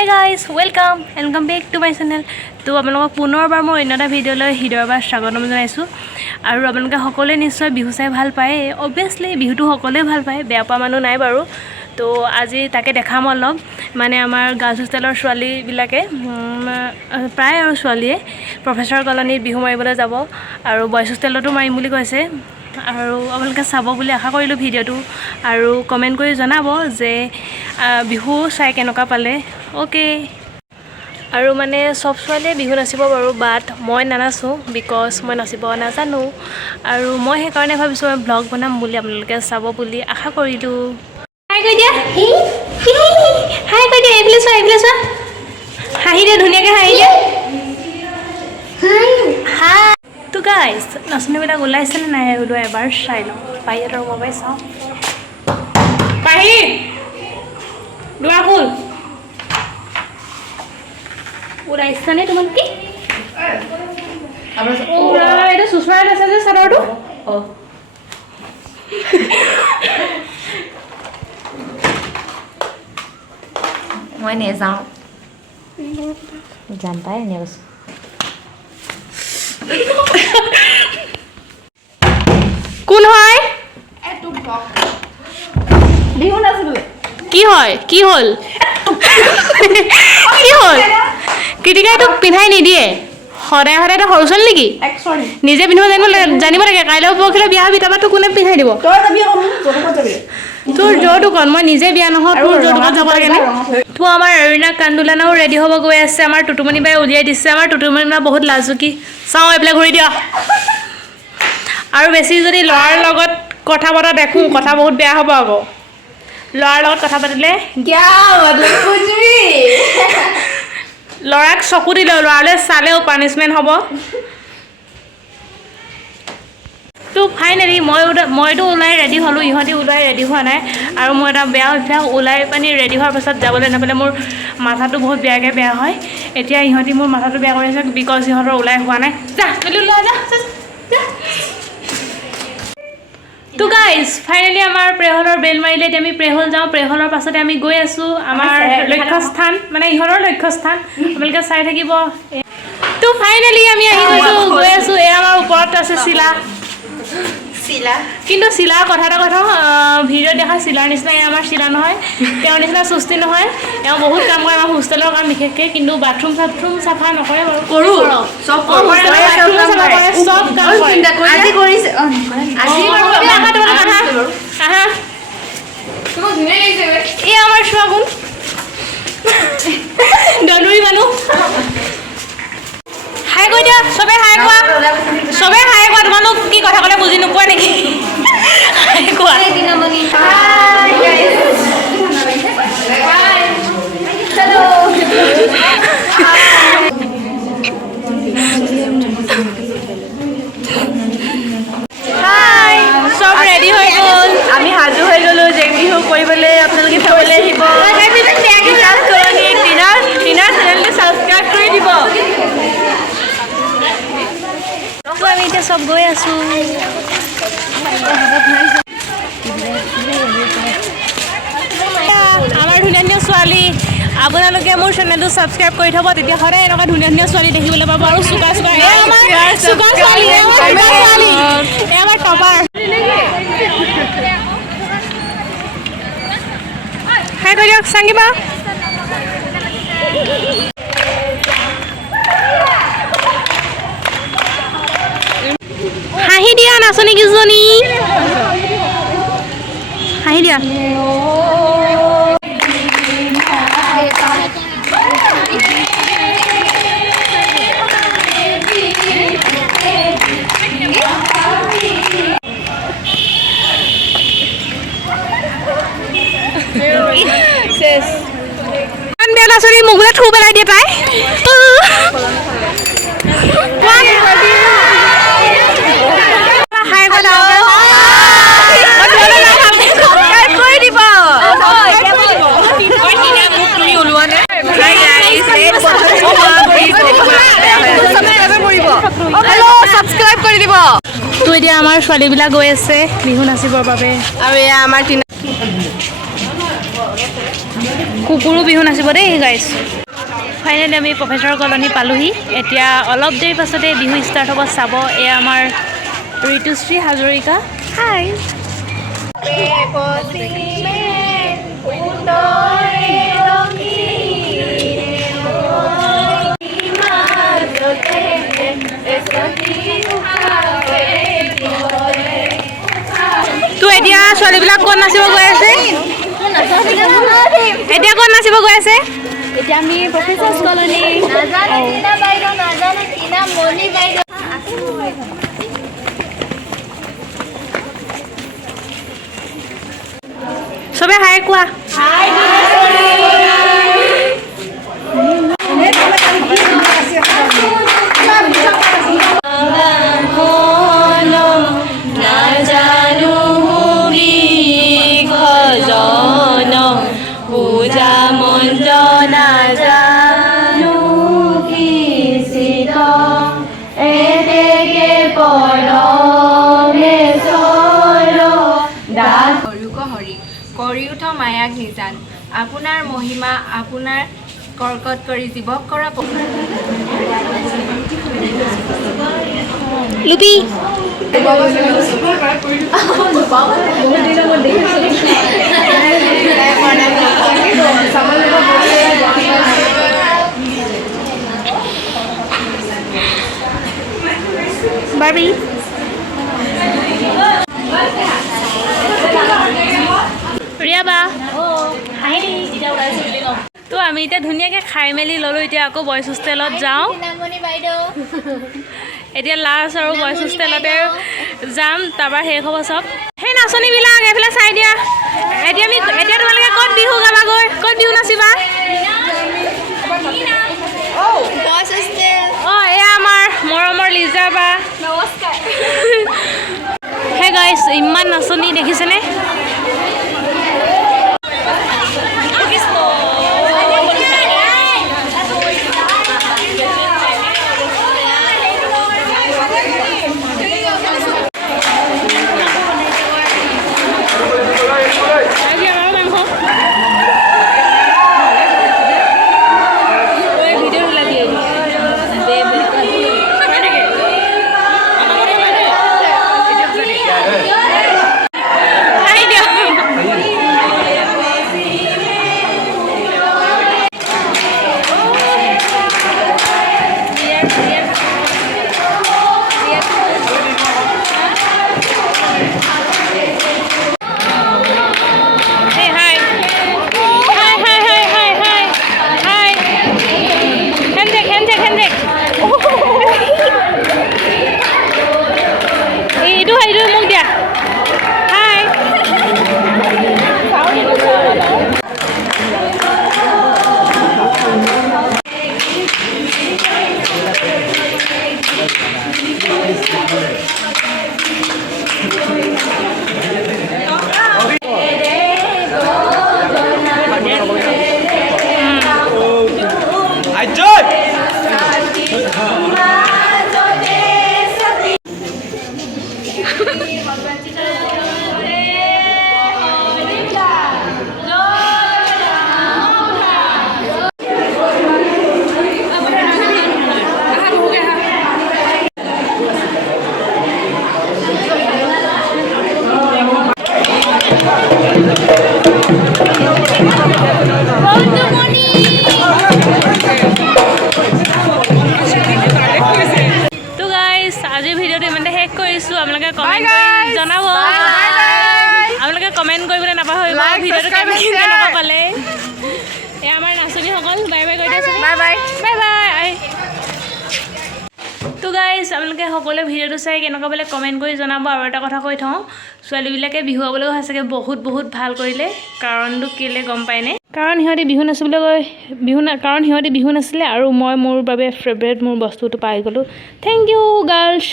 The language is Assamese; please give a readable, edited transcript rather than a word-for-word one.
Hey guys, welcome back to my channel. তো আপোনালোকক পুনৰবাৰ মই অন্য এটা ভিডিঅ'লৈ হৃদয়ৰ স্বাগতম জনাইছোঁ আৰু আপোনালোকে সকলোৱে নিশ্চয় বিহু চাই ভাল পায়। অবভিয়াছলি বিহুটো সকলোৱে ভাল পায়, বেয়া পোৱা মানুহ নাই বাৰু। তো আজি তাকে দেখাম অলপ, মানে আমাৰ গাৰ্লছ হোষ্টেলৰ ছোৱালীবিলাকে প্ৰায় আৰু ছোৱালীয়ে প্ৰফেচাৰ কলনীত বিহু মাৰিবলৈ যাব আৰু বইজ হোষ্টেলতো মাৰিম বুলি কৈছে। আৰু আপোনালোকে চাব বুলি আশা কৰিলোঁ ভিডিঅ'টো, আৰু কমেণ্ট কৰি জনাব যে বিহু চাই কেনেকুৱা পালে। অ'কে। আৰু মানে চব ছোৱালীয়ে বিহু নাচিব বাৰু, বাট মই নানাচোঁ বিকজ মই নাচিব নাজানো, আৰু মই সেইকাৰণে ভাবিছোঁ মই ব্লগ বনাম বুলি, আপোনালোকে চাব বুলি আশা কৰিলোঁ। হাই কৈ দিয়া, হাই কৈ দিয়া, এইফালে চোৱা, এইফালে চোৱা, হাঁহি দিয়া, ধুনীয়াকৈ হাঁহি দিয়া। হাই তো গাইজ, নাচনীবিলাক ওলাইছেনে নাই ওলোৱা এবাৰ চাই লওঁ। বাহিৰৰ মোবাইল চাওঁ। পাহি দুৱাৰ খোল। ওলাইছানে তোমালোকে? এইটো চুচৰাই আছে যে চাদৰটো। মই নেযাওঁ, যাম পাই এনে কৈছোঁ। কোন হয়? বিহু নাচিবলৈ কি হয়? কি হ'ল? কি হ'ল? কৃতিকাই তোক পিন্ধাই নিদিয়ে সদায় সদায়। তই সৰু ছোৱালী নেকি? নিজে পিন্ধিব জানিব লাগে। কাইলৈ পৰহিলৈ বিয়া হ'বি, তাৰপৰা তোক কোনে পিন্ধাই দিব? তোৰ যৌতুকত মই নিজে বিয়া নহয়, তোৰ যৌতুকত যাব লাগে নে? তো আমাৰ এৰিনা কান্দোলানাও ৰেডি হ'ব গৈ আছে। আমাৰ টুটুমণি বাই উলিয়াই দিছে। আমাৰ টুটুমণি বা বহুত লাজুকী। চাওঁ এইবিলাক ঘূৰি দিয়া। আৰু বেছি যদি ল'ৰাৰ লগত কথা পতা দেখোঁ, কথা বহুত বেয়া হ'ব আকৌ। ল'ৰাৰ লগত কথা পাতিলে ল'ৰাক চকু দিলেও, ল'ৰালৈ চালেও পানিছমেণ্ট হ'ব। তো ফাইনেলি মইতো ওলাই ৰেডি হ'লোঁ, ইহঁতি ওলাই ৰেডি হোৱা নাই। আৰু মোৰ এটা বেয়া অভ্যাস, ওলাই পানি ৰেডি হোৱাৰ পাছত যাবলৈ নাপালে মোৰ মাথাটো বহুত বেয়াকৈ বেয়া হয়। এতিয়া ইহঁতি মোৰ মাথাটো বেয়া কৰি আছে বিকজ ইহঁতৰ ওলাই হোৱা নাই। যা ওলাই যা। তো গাইজ ফাইনেলি আমাৰ প্ৰেহলৰ বেল মাৰিলে। এতিয়া আমি প্ৰেহল যাওঁ। প্ৰেহলৰ পাছতে আমি গৈ আছোঁ আমাৰ লক্ষ্যস্থান, মানে ইহঁতৰ লক্ষ্যস্থান। আপোনালোকে চাই থাকিব। তো ফাইনেলি আমি আহি গৈছোঁ, গৈ আছোঁ। এয়া আমাৰ ওপৰত আছে চিলা। কিন্তু চিলাৰ কথা এটা কথা, ভিডিঅ'ত দেখা চিলাৰ নিচিনা এয়া আমাৰ চিলা নহয়, তেওঁৰ নিচিনা সুস্থি নহয়। তেওঁ বহুত কাম কৰে আমাৰ হোষ্টেলৰ কাম বিশেষকৈ, কিন্তু বাথৰুম চাথৰুম চাফা নকৰে বাৰু। চব কাম কৰে। এই আমাৰ চোৱাগুণ দন্দুৰী মানুহ। হাই কৈ দিয়া, চবে হাই কোৱা, চবে হাই কোৱা। তোমালোক কি কথা ক'লে বুজি নোপোৱা নেকি? হাই কোৱা। হাই, চব ৰেডি হৈ গ'ল। আমি সাজু হৈ গ'লোঁ জেং বিহু কৰিবলৈ। আপোনালোকে চাবলৈ আহিব। ডিনাৰ চেনেলটো ছাবস্ক্ৰাইব কৰি দিব। আমি এতিয়া চব গৈ আছোঁ। আমাৰ ধুনীয়া ধুনীয়া ছোৱালী, আপোনালোকে মোৰ চেনেলটো ছাবস্ক্ৰাইব কৰি থ'ব, তেতিয়া সদায় এনেকুৱা ধুনীয়া ধুনীয়া ছোৱালী দেখিবলৈ পাব। আৰু চুকা চুকা ছোৱালী, আমাৰ টপাৰ। হাই কৈ দিয়ক চাংগিবা। হাঁহি দিয়া নাচনী কেইজনী, হাঁহি দিয়া। ইমান বেয়া নাচনী, মোক বোলে থু পেলাই দিয়ে তাই। তো এতিয়া আমাৰ ছোৱালীবিলাক গৈ আছে বিহু নাচিবৰ বাবে। আৰু এয়া আমাৰ কুকুৰো বিহু নাচিব দেই গাইজ। ফাইনেলি আমি প্ৰফেচাৰ কলনী পালোহি। এতিয়া অলপ দেৰি পাছতে বিহু ষ্টাৰ্ট হ'ব, চাব। এয়া আমাৰ ঋতুশ্ৰী হাজৰিকা। হাই। তো এতিয়া ছোৱালীবিলাক ক'ত নাচিব গৈ আছে? এতিয়া ক'ত নাচিব গৈ আছে? এতিয়া আমি প্ৰফেচাৰ্ছ কলনী। চবে হাই কোৱা। পূজা মন্ত্ৰ নাজানো কিচিত এতেকে পৰমেশ্বৰ দাস হৰি কৰি উঠ মায়াক নিজান আপোনাৰ মহিমা আপোনাৰ কৰ্কট কৰি জীৱক কৰা লুপি বাৰ্বি ৰিয়া বা তো আমি এতিয়া ধুনীয়াকৈ খাই মেলি ল'লোঁ। এতিয়া আকৌ বইজ হোষ্টেলত যাওঁ। এতিয়া লাষ্ট আৰু বইজ হোষ্টেলতে যাম, তাৰপৰা শেষ হ'ব চব। সেই নাচনীবিলাক এইফালে চাই দিয়া। এতিয়া তোমালোকে ক'ত বিহু গাবাগৈ, ক'ত বিহু নাচিবা? অঁ এয়া আমাৰ মৰমৰ লিজা বা। হে গাইছ, ইমান নাচনী দেখিছেনে? কমেণ্ট কৰিবলৈ নাপাহৰিব ভিডিঅ'টো কেনেকুৱা পালে। এয়া আমাৰ নাচনীসকল বাই বাই কৈ দিছে। Bye bye bye bye. তো গাইজ আপোনালোকে সকলোৱে ভিডিঅ'টো চাই কেনেকুৱা পালে কমেণ্ট কৰি জনাব। আৰু এটা কথা কৈ থওঁ, ছোৱালীবিলাকে বিহু গাবলৈ সঁচাকৈ বহুত ভাল কৰিলে। কাৰণটো কেলৈ গম পায়নে? কাৰণ সিহঁতি বিহু নাচিলে আৰু মই মোৰ বাবে ফেভৰেট মোৰ বস্তুটো পাই গ'লোঁ। Thank you girls.